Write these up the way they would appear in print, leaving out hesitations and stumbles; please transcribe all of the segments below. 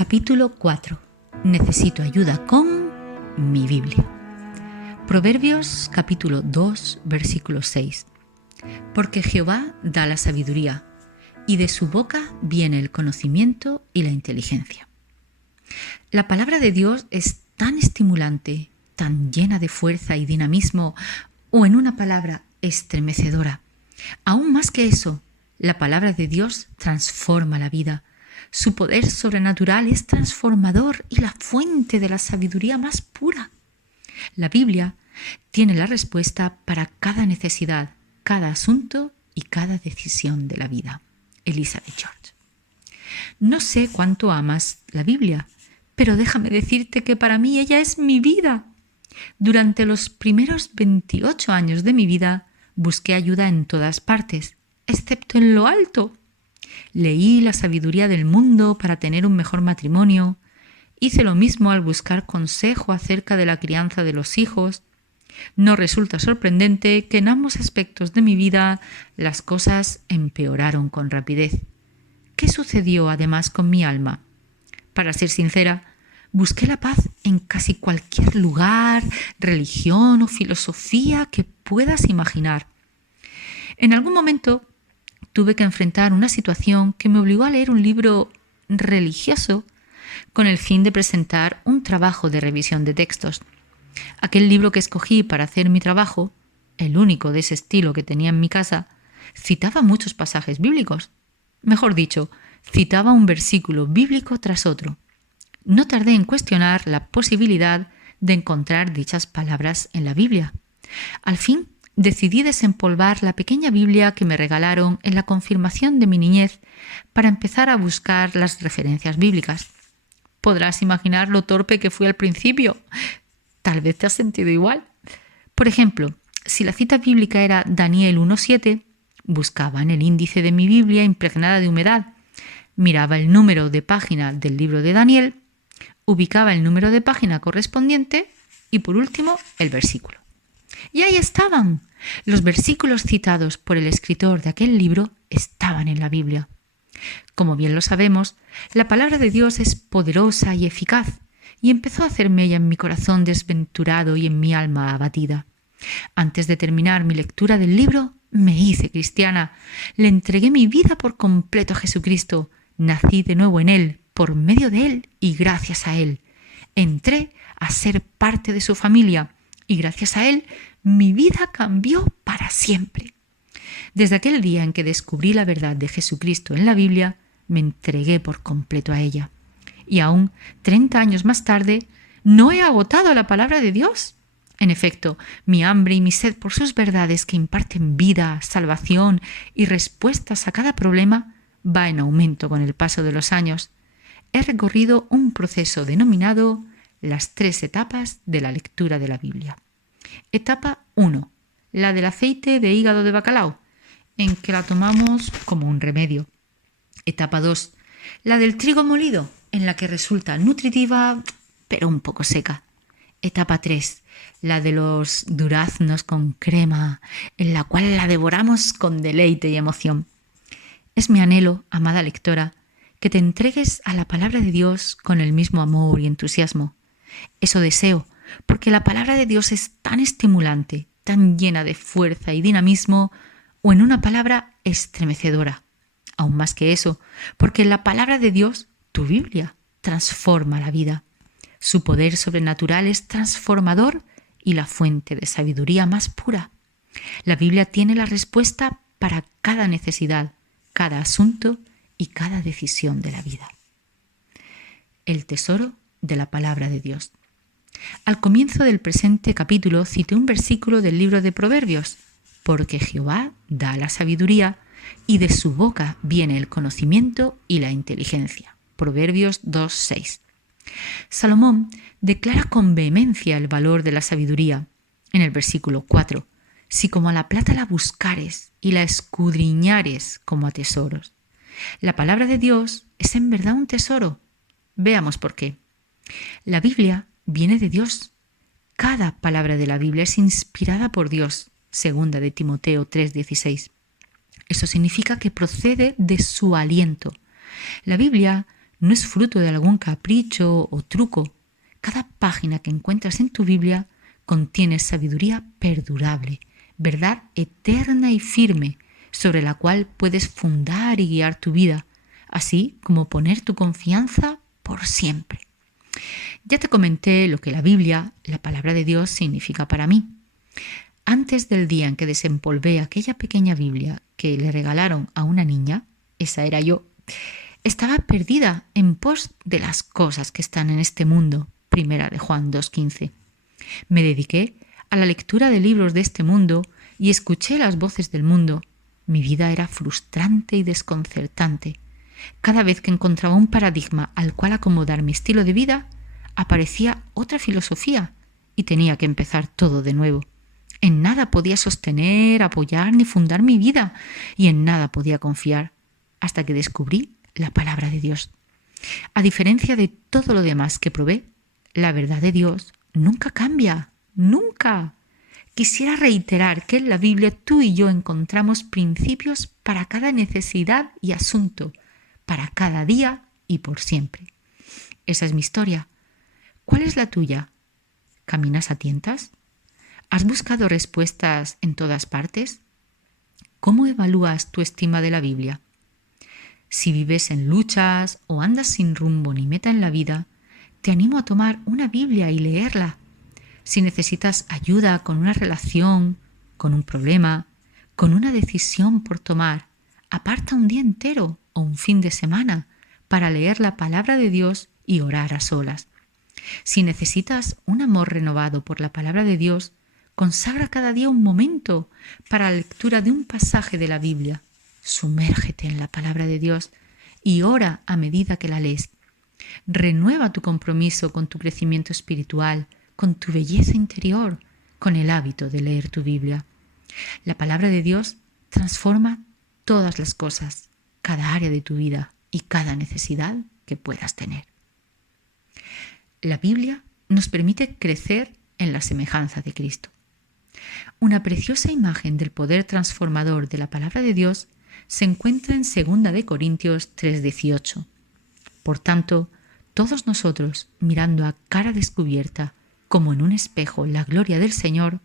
Capítulo 4. Necesito ayuda con mi Biblia. Proverbios capítulo 2, versículo 6. Porque Jehová da la sabiduría, y de su boca viene el conocimiento y la inteligencia. La palabra de Dios es tan estimulante, tan llena de fuerza y dinamismo, o en una palabra, estremecedora. Aún más que eso, la palabra de Dios transforma la vida. Su poder sobrenatural es transformador y la fuente de la sabiduría más pura. La Biblia tiene la respuesta para cada necesidad, cada asunto y cada decisión de la vida. Elizabeth George. No sé cuánto amas la Biblia, pero déjame decirte que para mí ella es mi vida. Durante los primeros 28 años de mi vida busqué ayuda en todas partes, excepto en lo alto. Leí la sabiduría del mundo para tener un mejor matrimonio. Hice lo mismo al buscar consejo acerca de la crianza de los hijos. No resulta sorprendente que en ambos aspectos de mi vida las cosas empeoraron con rapidez. ¿Qué sucedió además con mi alma? Para ser sincera, busqué la paz en casi cualquier lugar, religión o filosofía que puedas imaginar. En algún momento tuve que enfrentar una situación que me obligó a leer un libro religioso con el fin de presentar un trabajo de revisión de textos. Aquel libro que escogí para hacer mi trabajo, el único de ese estilo que tenía en mi casa, citaba muchos pasajes bíblicos. Mejor dicho, citaba un versículo bíblico tras otro. No tardé en cuestionar la posibilidad de encontrar dichas palabras en la Biblia. Al fin, decidí desempolvar la pequeña Biblia que me regalaron en la confirmación de mi niñez para empezar a buscar las referencias bíblicas. Podrás imaginar lo torpe que fui al principio. Tal vez te has sentido igual. Por ejemplo, si la cita bíblica era Daniel 1:7, buscaba en el índice de mi Biblia impregnada de humedad, miraba el número de página del libro de Daniel, ubicaba el número de página correspondiente y por último el versículo. Y ahí estaban. Los versículos citados por el escritor de aquel libro estaban en la Biblia. Como bien lo sabemos, la palabra de Dios es poderosa y eficaz y empezó a hacer mella en mi corazón desventurado y en mi alma abatida. Antes de terminar mi lectura del libro, me hice cristiana. Le entregué mi vida por completo a Jesucristo. Nací de nuevo en Él, por medio de Él y gracias a Él. Entré a ser parte de su familia y gracias a Él mi vida cambió para siempre. Desde aquel día en que descubrí la verdad de Jesucristo en la Biblia, me entregué por completo a ella. Y aún 30 años más tarde, no he agotado la palabra de Dios. En efecto, mi hambre y mi sed por sus verdades que imparten vida, salvación y respuestas a cada problema va en aumento con el paso de los años. He recorrido un proceso denominado las 3 etapas de la lectura de la Biblia. Etapa 1, la del aceite de hígado de bacalao, en que la tomamos como un remedio. Etapa 2, la del trigo molido, en la que resulta nutritiva, pero un poco seca. Etapa 3, la de los duraznos con crema, en la cual la devoramos con deleite y emoción. Es mi anhelo, amada lectora, que te entregues a la palabra de Dios con el mismo amor y entusiasmo. Eso deseo, porque la palabra de Dios es tan estimulante, tan llena de fuerza y dinamismo, o en una palabra, estremecedora. Aún más que eso, porque la palabra de Dios, tu Biblia, transforma la vida. Su poder sobrenatural es transformador y la fuente de sabiduría más pura. La Biblia tiene la respuesta para cada necesidad, cada asunto y cada decisión de la vida. El tesoro de la palabra de Dios. Al comienzo del presente capítulo cité un versículo del libro de Proverbios, porque Jehová da la sabiduría y de su boca viene el conocimiento y la inteligencia. Proverbios 2:6. Salomón declara con vehemencia el valor de la sabiduría. En el versículo 4, si como a la plata la buscares y la escudriñares como a tesoros. La palabra de Dios es en verdad un tesoro. Veamos por qué. La Biblia viene de Dios. Cada palabra de la Biblia es inspirada por Dios, segunda de Timoteo 3:16. Eso significa que procede de su aliento. La Biblia no es fruto de algún capricho o truco. Cada página que encuentras en tu Biblia contiene sabiduría perdurable, verdad eterna y firme, sobre la cual puedes fundar y guiar tu vida, así como poner tu confianza por siempre. Ya te comenté lo que la Biblia, la palabra de Dios, significa para mí. Antes del día en que desempolvé aquella pequeña Biblia que le regalaron a una niña, esa era yo, estaba perdida en pos de las cosas que están en este mundo. Primera de Juan 2:15. Me dediqué a la lectura de libros de este mundo y escuché las voces del mundo. Mi vida era frustrante y desconcertante. Cada vez que encontraba un paradigma al cual acomodar mi estilo de vida, aparecía otra filosofía y tenía que empezar todo de nuevo. En nada podía sostener, apoyar ni fundar mi vida y en nada podía confiar, hasta que descubrí la palabra de Dios. A diferencia de todo lo demás que probé, la verdad de Dios nunca cambia, nunca. Quisiera reiterar que en la Biblia tú y yo encontramos principios para cada necesidad y asunto, para cada día y por siempre. Esa es mi historia. ¿Cuál es la tuya? ¿Caminas a tientas? ¿Has buscado respuestas en todas partes? ¿Cómo evalúas tu estima de la Biblia? Si vives en luchas o andas sin rumbo ni meta en la vida, te animo a tomar una Biblia y leerla. Si necesitas ayuda con una relación, con un problema, con una decisión por tomar, aparta un día entero o un fin de semana para leer la palabra de Dios y orar a solas. Si necesitas un amor renovado por la palabra de Dios, consagra cada día un momento para la lectura de un pasaje de la Biblia. Sumérgete en la palabra de Dios y ora a medida que la lees. Renueva tu compromiso con tu crecimiento espiritual, con tu belleza interior, con el hábito de leer tu Biblia. La palabra de Dios transforma todas las cosas, cada área de tu vida y cada necesidad que puedas tener. La Biblia nos permite crecer en la semejanza de Cristo. Una preciosa imagen del poder transformador de la palabra de Dios se encuentra en 2 de Corintios 3:18. Por tanto, todos nosotros, mirando a cara descubierta, como en un espejo, la gloria del Señor,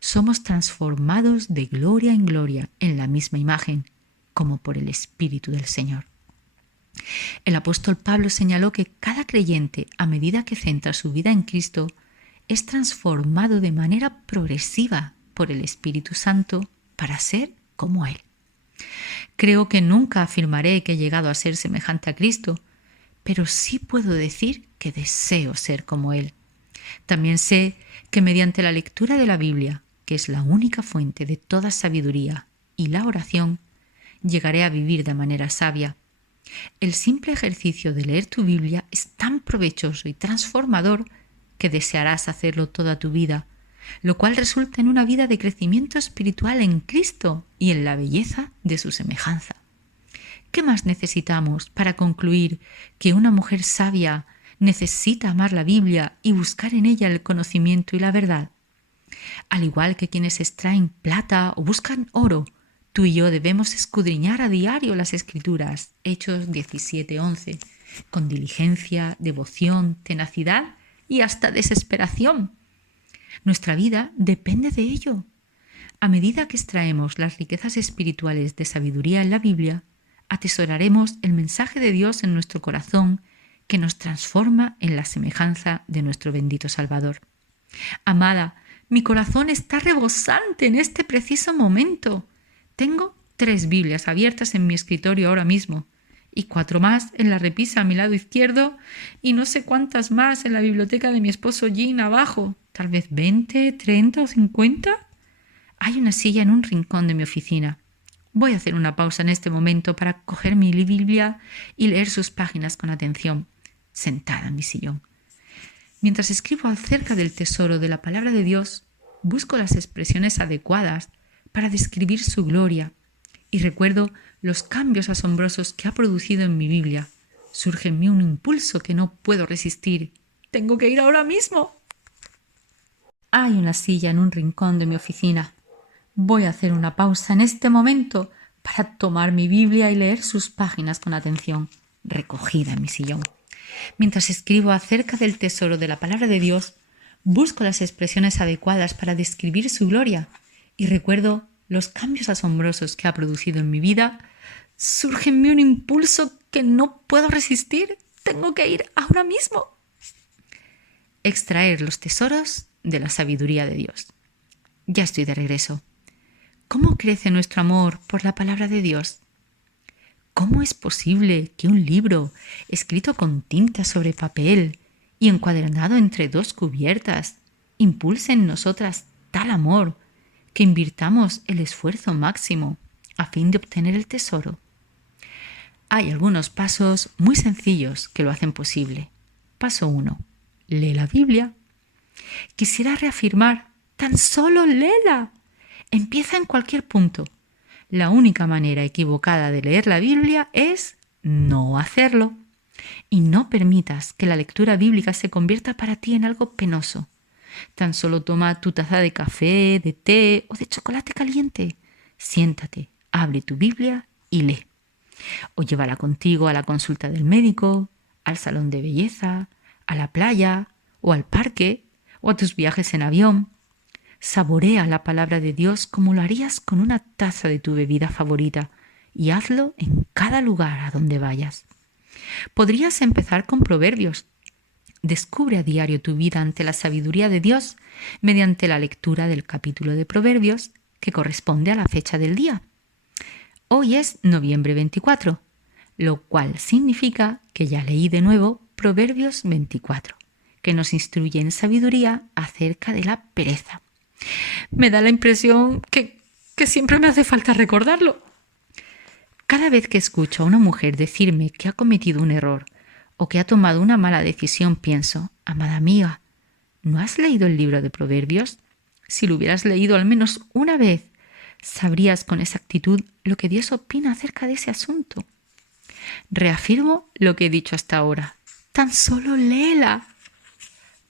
somos transformados de gloria en gloria en la misma imagen, como por el Espíritu del Señor. El apóstol Pablo señaló que cada creyente, a medida que centra su vida en Cristo, es transformado de manera progresiva por el Espíritu Santo para ser como Él. Creo que nunca afirmaré que he llegado a ser semejante a Cristo, pero sí puedo decir que deseo ser como Él. También sé que mediante la lectura de la Biblia, que es la única fuente de toda sabiduría, y la oración, llegaré a vivir de manera sabia. El simple ejercicio de leer tu Biblia es tan provechoso y transformador que desearás hacerlo toda tu vida, lo cual resulta en una vida de crecimiento espiritual en Cristo y en la belleza de su semejanza. ¿Qué más necesitamos para concluir que una mujer sabia necesita amar la Biblia y buscar en ella el conocimiento y la verdad? Al igual que quienes extraen plata o buscan oro, tú y yo debemos escudriñar a diario las Escrituras, Hechos 17:11, con diligencia, devoción, tenacidad y hasta desesperación. Nuestra vida depende de ello. A medida que extraemos las riquezas espirituales de sabiduría en la Biblia, atesoraremos el mensaje de Dios en nuestro corazón que nos transforma en la semejanza de nuestro bendito Salvador. Amada, mi corazón está rebosante en este preciso momento. Tengo 3 Biblias abiertas en mi escritorio ahora mismo y 4 más en la repisa a mi lado izquierdo y no sé cuántas más en la biblioteca de mi esposo Jean abajo. Tal vez 20, 30 o 50. Hay una silla en un rincón de mi oficina. Voy a hacer una pausa en este momento para coger mi Biblia y leer sus páginas con atención, sentada en mi sillón. Mientras escribo acerca del tesoro de la palabra de Dios, busco las expresiones adecuadas para describir su gloria y recuerdo los cambios asombrosos que ha producido en mi Biblia. Surge en mí un impulso que no puedo resistir. ¡Tengo que ir ahora mismo! Hay una silla en un rincón de mi oficina. Voy a hacer una pausa en este momento para tomar mi Biblia y leer sus páginas con atención. recogida en mi sillón. Mientras escribo acerca del tesoro de la palabra de Dios, busco las expresiones adecuadas para describir su gloria y recuerdo los cambios asombrosos que ha producido en mi vida. Surge en mí un impulso que no puedo resistir. Tengo que ir ahora mismo. Extraer los tesoros de la sabiduría de Dios. Ya estoy de regreso. ¿Cómo crece nuestro amor por la palabra de Dios? ¿Cómo es posible que un libro escrito con tinta sobre papel y encuadernado entre dos cubiertas impulse en nosotras tal amor que invirtamos el esfuerzo máximo a fin de obtener el tesoro? Hay algunos pasos muy sencillos que lo hacen posible. Paso 1. Lee la Biblia. Quisiera reafirmar, tan solo léela. Empieza en cualquier punto. La única manera equivocada de leer la Biblia es no hacerlo. Y no permitas que la lectura bíblica se convierta para ti en algo penoso. Tan solo toma tu taza de café, de té o de chocolate caliente. Siéntate, abre tu Biblia y lee. O llévala contigo a la consulta del médico, al salón de belleza, a la playa o al parque o a tus viajes en avión. Saborea la palabra de Dios como lo harías con una taza de tu bebida favorita y hazlo en cada lugar a donde vayas. Podrías empezar con Proverbios. Descubre a diario tu vida ante la sabiduría de Dios mediante la lectura del capítulo de Proverbios que corresponde a la fecha del día. Hoy es noviembre 24, lo cual significa que ya leí de nuevo Proverbios 24, que nos instruye en sabiduría acerca de la pereza. Me da la impresión que siempre me hace falta recordarlo. Cada vez que escucho a una mujer decirme que ha cometido un error o que ha tomado una mala decisión, pienso, amada amiga, ¿no has leído el libro de Proverbios? Si lo hubieras leído al menos una vez, sabrías con exactitud lo que Dios opina acerca de ese asunto. Reafirmo lo que he dicho hasta ahora. Tan solo léela.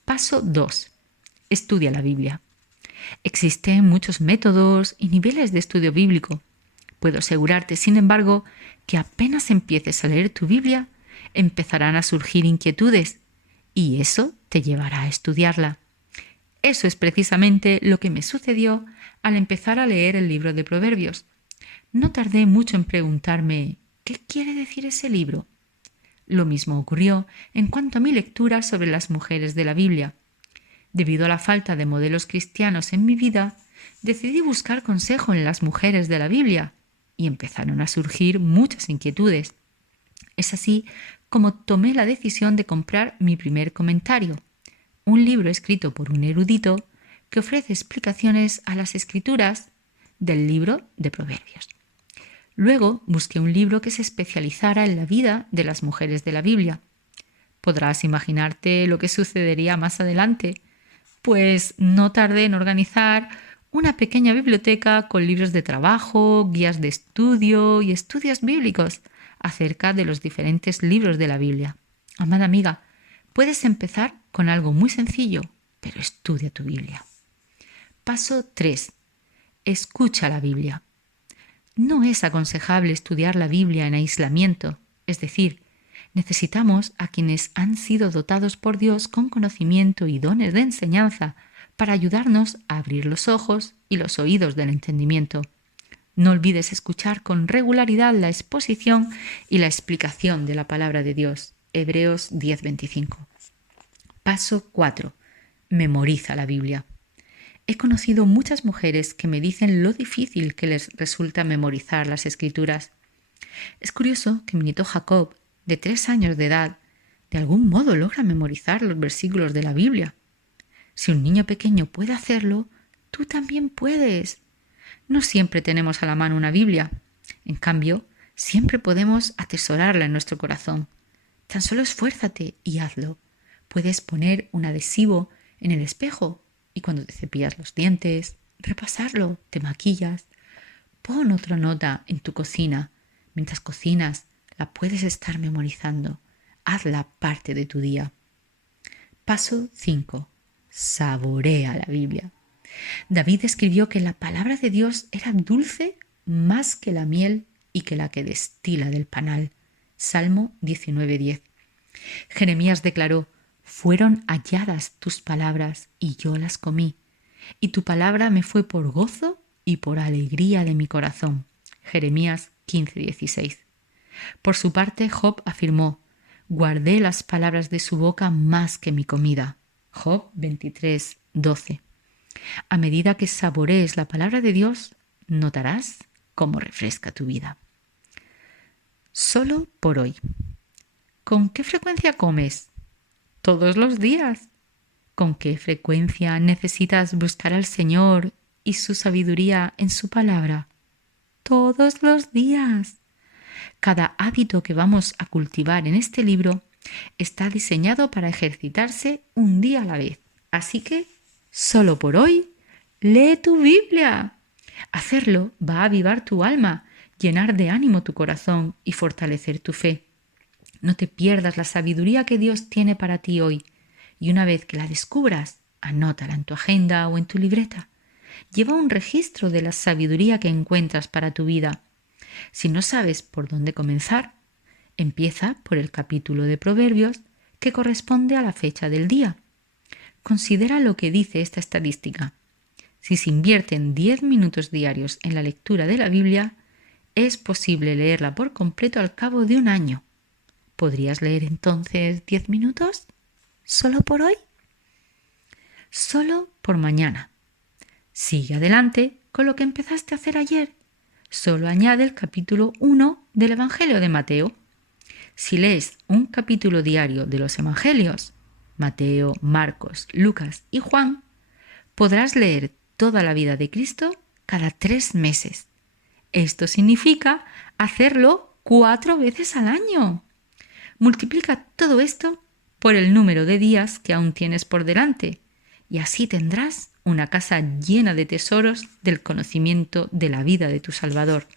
Paso 2. Estudia la Biblia. Existen muchos métodos y niveles de estudio bíblico. Puedo asegurarte, sin embargo, que apenas empieces a leer tu Biblia, empezarán a surgir inquietudes y eso te llevará a estudiarla. Eso es precisamente lo que me sucedió al empezar a leer el libro de Proverbios. No tardé mucho en preguntarme, ¿qué quiere decir ese libro? Lo mismo ocurrió en cuanto a mi lectura sobre las mujeres de la Biblia. Debido a la falta de modelos cristianos en mi vida, decidí buscar consejo en las mujeres de la Biblia y empezaron a surgir muchas inquietudes. Es así como tomé la decisión de comprar mi primer comentario, un libro escrito por un erudito que ofrece explicaciones a las escrituras del libro de Proverbios. Luego busqué un libro que se especializara en la vida de las mujeres de la Biblia. Podrás imaginarte lo que sucedería más adelante, pues no tardé en organizar una pequeña biblioteca con libros de trabajo, guías de estudio y estudios bíblicos acerca de los diferentes libros de la Biblia. Amada amiga, puedes empezar con algo muy sencillo, pero estudia tu Biblia. Paso 3. Escucha la Biblia. No es aconsejable estudiar la Biblia en aislamiento, es decir, necesitamos a quienes han sido dotados por Dios con conocimiento y dones de enseñanza para ayudarnos a abrir los ojos y los oídos del entendimiento. No olvides escuchar con regularidad la exposición y la explicación de la palabra de Dios. Hebreos 10:25. Paso 4. Memoriza la Biblia. He conocido muchas mujeres que me dicen lo difícil que les resulta memorizar las Escrituras. Es curioso que mi nieto Jacob, de 3 años de edad, de algún modo logra memorizar los versículos de la Biblia. Si un niño pequeño puede hacerlo, tú también puedes. No siempre tenemos a la mano una Biblia. En cambio, siempre podemos atesorarla en nuestro corazón. Tan solo esfuérzate y hazlo. Puedes poner un adhesivo en el espejo y cuando te cepillas los dientes, repasarlo, te maquillas. Pon otra nota en tu cocina. Mientras cocinas, la puedes estar memorizando. Hazla parte de tu día. Paso 5. Saborea la Biblia. David escribió que la palabra de Dios era dulce más que la miel y que la que destila del panal. Salmo 19:10. Jeremías declaró: fueron halladas tus palabras y yo las comí, y tu palabra me fue por gozo y por alegría de mi corazón. Jeremías 15:16. Por su parte, Job afirmó: guardé las palabras de su boca más que mi comida. Job 23:12. A medida que saborees la palabra de Dios, notarás cómo refresca tu vida. Solo por hoy. ¿Con qué frecuencia comes? Todos los días. ¿Con qué frecuencia necesitas buscar al Señor y su sabiduría en su palabra? Todos los días. Cada hábito que vamos a cultivar en este libro está diseñado para ejercitarse un día a la vez. Así que, solo por hoy, lee tu Biblia. Hacerlo va a avivar tu alma, llenar de ánimo tu corazón y fortalecer tu fe. No te pierdas la sabiduría que Dios tiene para ti hoy, y una vez que la descubras, anótala en tu agenda o en tu libreta. Lleva un registro de la sabiduría que encuentras para tu vida. Si no sabes por dónde comenzar, empieza por el capítulo de Proverbios que corresponde a la fecha del día. Considera lo que dice esta estadística. Si se invierten 10 minutos diarios en la lectura de la Biblia, es posible leerla por completo al cabo de un año. ¿Podrías leer entonces 10 minutos? ¿Solo por hoy? Solo por mañana. Sigue adelante con lo que empezaste a hacer ayer. Solo añade el capítulo 1 del Evangelio de Mateo. Si lees un capítulo diario de los Evangelios, Mateo, Marcos, Lucas y Juan, podrás leer toda la vida de Cristo cada 3 meses. Esto significa hacerlo 4 veces al año. Multiplica todo esto por el número de días que aún tienes por delante y así tendrás una casa llena de tesoros del conocimiento de la vida de tu Salvador.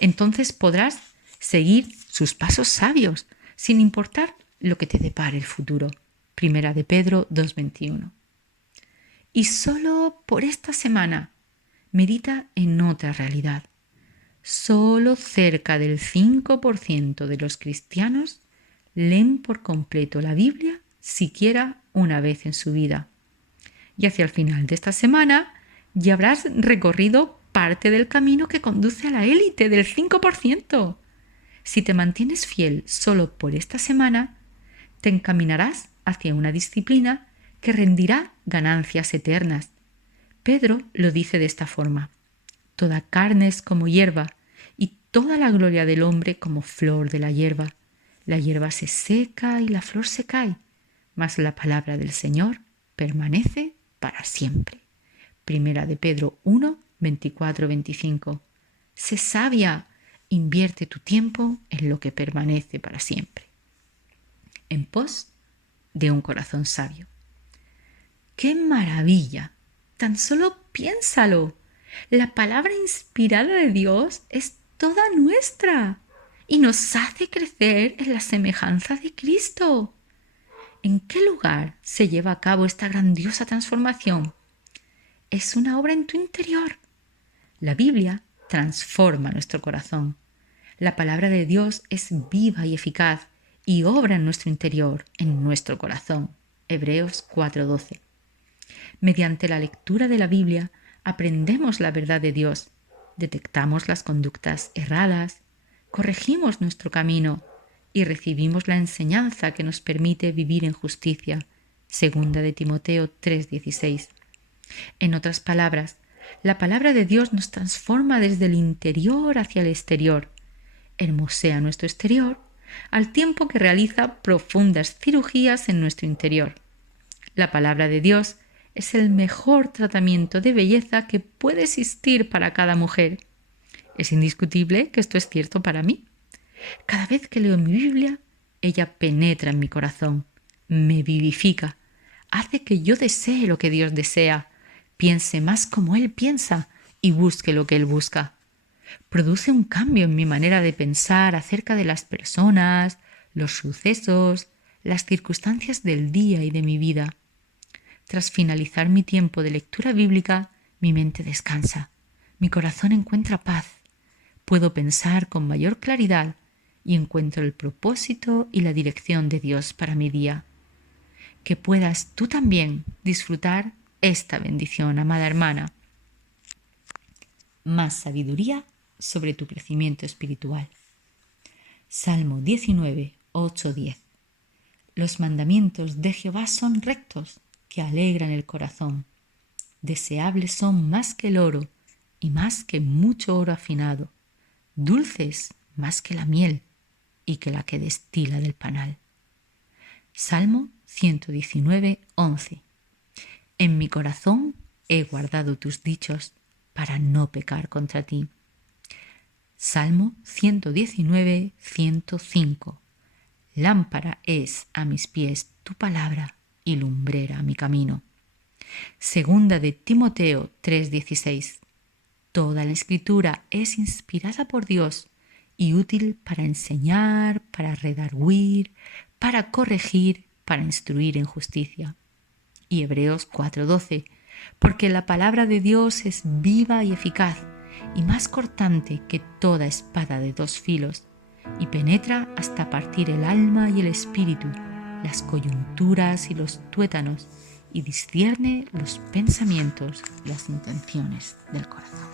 Entonces podrás seguir sus pasos sabios sin importar lo que te depare el futuro. Primera de Pedro 2:21. Y solo por esta semana medita en otra realidad. Solo cerca del 5% de los cristianos leen por completo la Biblia siquiera una vez en su vida. Y hacia el final de esta semana ya habrás recorrido parte del camino que conduce a la élite del 5%. Si te mantienes fiel solo por esta semana, te encaminarás hacia una disciplina que rendirá ganancias eternas. Pedro lo dice de esta forma: toda carne es como hierba, y toda la gloria del hombre como flor de la hierba. La hierba se seca y la flor se cae, mas la palabra del Señor permanece para siempre. Primera de Pedro 1, 24-25. Sé sabia, invierte tu tiempo en lo que permanece para siempre. En pos de un corazón sabio. ¡Qué maravilla! Tan solo piénsalo. La palabra inspirada de Dios es toda nuestra y nos hace crecer en la semejanza de Cristo. ¿En qué lugar se lleva a cabo esta grandiosa transformación? Es una obra en tu interior. La Biblia transforma nuestro corazón. La palabra de Dios es viva y eficaz y obra en nuestro interior, en nuestro corazón. Hebreos 4:12. Mediante la lectura de la Biblia aprendemos la verdad de Dios, detectamos las conductas erradas, corregimos nuestro camino y recibimos la enseñanza que nos permite vivir en justicia. Segunda de Timoteo 3:16. En otras palabras, la palabra de Dios nos transforma desde el interior hacia el exterior, hermosea nuestro exterior, al tiempo que realiza profundas cirugías en nuestro interior. La palabra de Dios es el mejor tratamiento de belleza que puede existir para cada mujer. Es indiscutible que esto es cierto para mí. Cada vez que leo mi Biblia, ella penetra en mi corazón, me vivifica, hace que yo desee lo que Dios desea, piense más como Él piensa y busque lo que Él busca. Produce un cambio en mi manera de pensar acerca de las personas, los sucesos, las circunstancias del día y de mi vida. Tras finalizar mi tiempo de lectura bíblica, mi mente descansa, mi corazón encuentra paz. Puedo pensar con mayor claridad y encuentro el propósito y la dirección de Dios para mi día. Que puedas tú también disfrutar esta bendición, amada hermana. Más sabiduría sobre tu crecimiento espiritual. Salmo 19, 8-10. Los mandamientos de Jehová son rectos, que alegran el corazón. Deseables son más que el oro y más que mucho oro afinado, dulces más que la miel y que la que destila del panal. Salmo 119, 11. En mi corazón he guardado tus dichos para no pecar contra ti. Salmo 119, 105. Lámpara es a mis pies tu palabra y lumbrera a mi camino. Segunda de Timoteo 3:16. Toda la escritura es inspirada por Dios y útil para enseñar, para redarguir, para corregir, para instruir en justicia. Y Hebreos 4:12. Porque la palabra de Dios es viva y eficaz y más cortante que toda espada de dos filos, y penetra hasta partir el alma y el espíritu, las coyunturas y los tuétanos, y discierne los pensamientos y las intenciones del corazón.